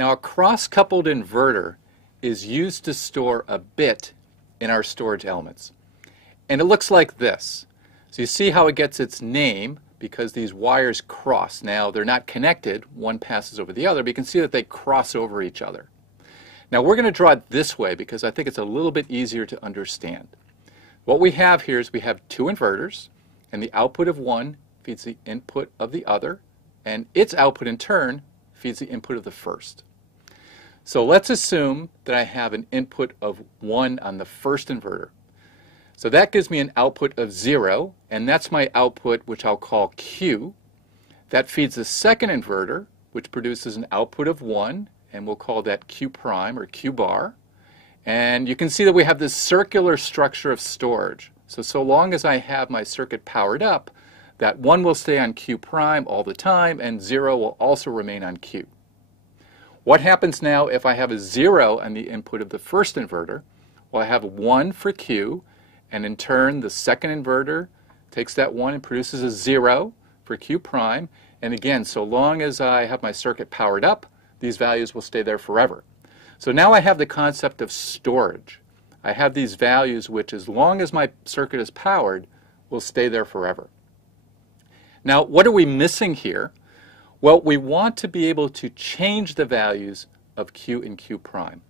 Now, a cross-coupled inverter is used to store a bit in our storage elements. And it looks like this. So you see how it gets its name because these wires cross. Now, they're not connected. One passes over the other, but you can see that they cross over each other. Now, we're going to draw it this way because I think it's a little bit easier to understand. What we have here is we have two inverters, and the output of one feeds the input of the other, and its output in turn feeds the input of the first. So let's assume that I have an input of 1 on the first inverter. So that gives me an output of 0, and that's my output, which I'll call Q. That feeds the second inverter, which produces an output of 1, and we'll call that Q prime or Q bar. And you can see that we have this circular structure of storage. So long as I have my circuit powered up, that 1 will stay on Q prime all the time, and 0 will also remain on Q. What happens now if I have a 0 on the input of the first inverter? Well, I have 1 for Q, and in turn the second inverter takes that 1 and produces a 0 for Q prime. And again, so long as I have my circuit powered up, these values will stay there forever. So now I have the concept of storage. I have these values which, as long as my circuit is powered, will stay there forever. Now, what are we missing here? Well, we want to be able to change the values of Q and Q prime.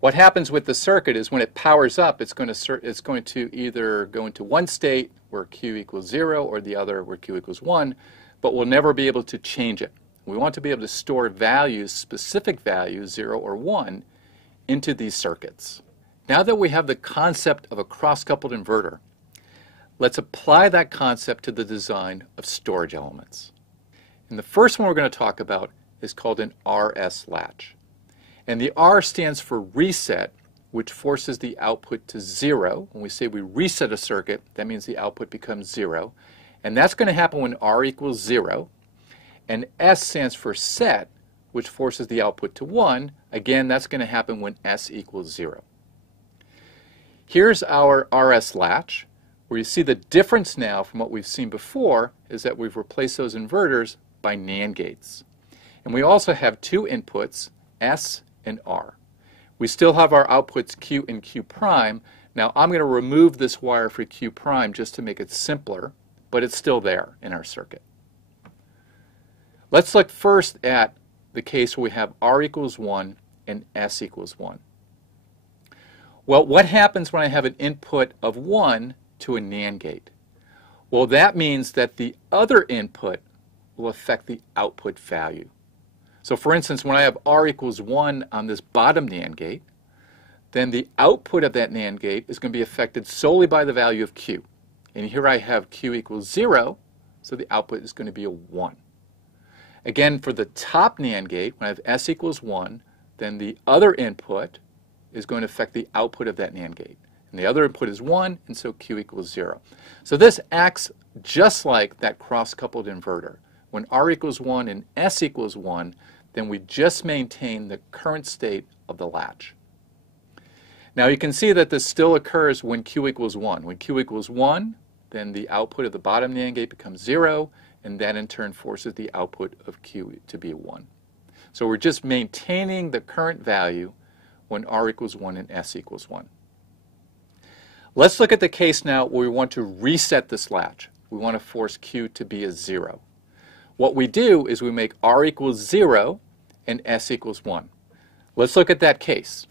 What happens with the circuit is when it powers up, it's going to either go into one state where Q equals 0 or the other where Q equals 1, but we'll never be able to change it. We want to be able to store values, specific values, 0 or 1, into these circuits. Now that we have the concept of a cross-coupled inverter, let's apply that concept to the design of storage elements. And the first one we're going to talk about is called an RS latch. And the R stands for reset, which forces the output to 0. When we say we reset a circuit, that means the output becomes 0. And that's going to happen when R equals 0. And S stands for set, which forces the output to 1. Again, that's going to happen when S equals 0. Here's our RS latch, where you see the difference now from what we've seen before is that we've replaced those inverters by NAND gates. And we also have two inputs, S and R. We still have our outputs Q and Q prime. Now I'm going to remove this wire for Q prime just to make it simpler, but it's still there in our circuit. Let's look first at the case where we have R equals 1 and S equals 1. Well, what happens when I have an input of 1 to a NAND gate? Well, that means that the other input will affect the output value. So for instance, when I have R equals 1 on this bottom NAND gate, then the output of that NAND gate is going to be affected solely by the value of Q. And here I have Q equals 0, so the output is going to be a 1. Again, for the top NAND gate, when I have S equals 1, then the other input is going to affect the output of that NAND gate. And the other input is 1, and so Q equals 0. So this acts just like that cross-coupled inverter. When R equals 1 and S equals 1, then we just maintain the current state of the latch. Now you can see that this still occurs when Q equals 1. When Q equals 1, then the output of the bottom NAND gate becomes 0, and that in turn forces the output of Q to be a 1. So we're just maintaining the current value when R equals 1 and S equals 1. Let's look at the case now where we want to reset this latch. We want to force Q to be a 0. What we do is we make R equals 0 and S equals 1. Let's look at that case.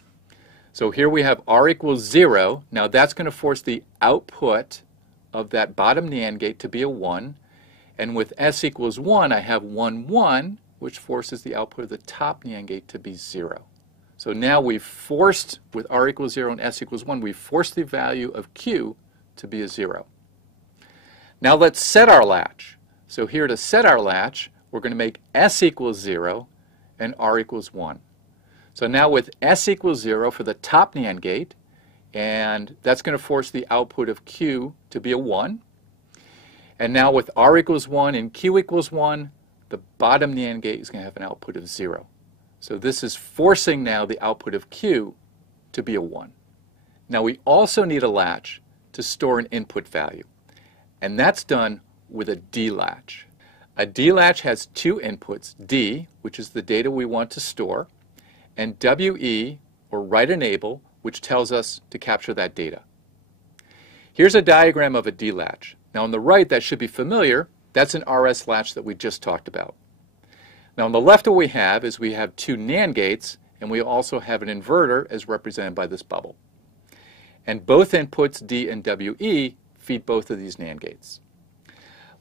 So here we have R equals 0. Now that's going to force the output of that bottom NAND gate to be a 1. And with S equals 1, I have 1, 1, which forces the output of the top NAND gate to be 0. So now we've forced, with R equals 0 and S equals 1, we've forced the value of Q to be a 0. Now let's set our latch. So here to set our latch, we're going to make S equals 0 and R equals 1. So now with S equals 0 for the top NAND gate, and that's going to force the output of Q to be a 1. And now with R equals 1 and Q equals 1, the bottom NAND gate is going to have an output of 0. So this is forcing now the output of Q to be a 1. Now we also need a latch to store an input value, and that's done with a D latch. A D latch has two inputs, D, which is the data we want to store, and WE, or write enable, which tells us to capture that data. Here's a diagram of a D latch. Now on the right, that should be familiar. That's an RS latch that we just talked about. Now on the left, what we have is we have two NAND gates, and we also have an inverter as represented by this bubble. And both inputs, D and WE, feed both of these NAND gates.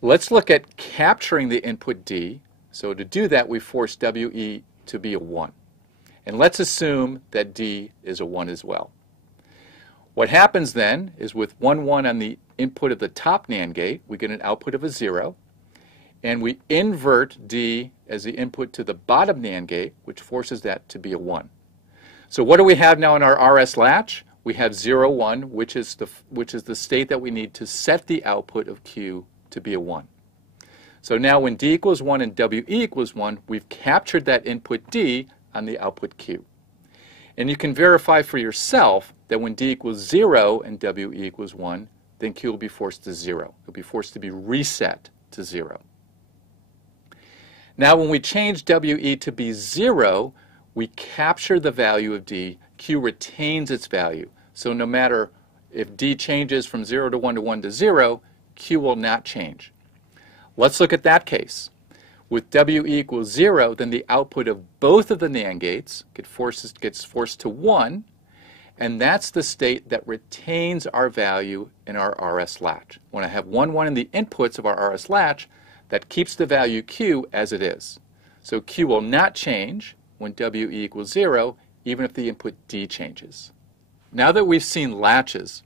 Let's look at capturing the input D. So to do that, we force WE to be a 1. And let's assume that D is a 1 as well. What happens then is with 1, 1 on the input of the top NAND gate, we get an output of a 0. And we invert D as the input to the bottom NAND gate, which forces that to be a 1. So what do we have now in our RS latch? We have 0, 1, which is the state that we need to set the output of Q to be a 1. So now when D equals 1 and WE equals 1, we've captured that input D on the output Q. And you can verify for yourself that when D equals 0 and WE equals 1, then Q will be forced to 0. It will be forced to be reset to 0. Now when we change WE to be 0, we capture the value of D. Q retains its value. So no matter if D changes from 0 to 1 to 1 to 0, Q will not change. Let's look at that case. With WE equals 0, then the output of both of the NAND gates gets forced to 1, and that's the state that retains our value in our RS latch. When I have 1, 1 in the inputs of our RS latch, that keeps the value Q as it is. So Q will not change when WE equals 0, even if the input D changes. Now that we've seen latches,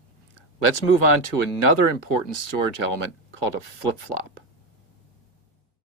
let's move on to another important storage element called a flip-flop.